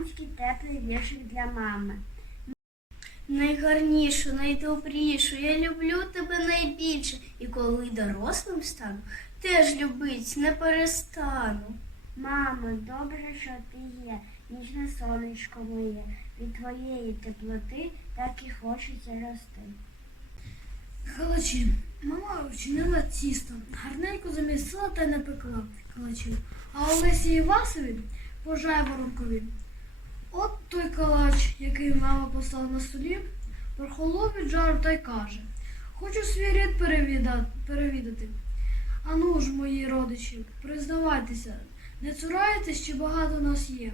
по-одерманськи теплий віршик для мами. Найгарнішу, найдобрішу, я люблю тебе найбільше, і коли дорослим стану, теж любить не перестану. Мамо, добре, що ти є, ніжне сонечко моє. Від твоєї теплоти так і хочеться рости. Калачі. Мама вчинила тісто, гарненько замісила та напекла калачів. А Олесі Івасові по жайворонкові. От той калач, який мама послав на столі, прохолов жар та й каже. Хочу свій рід перевідати. Ану ж, мої родичі, признавайтеся, не цураєтесь чи багато нас є?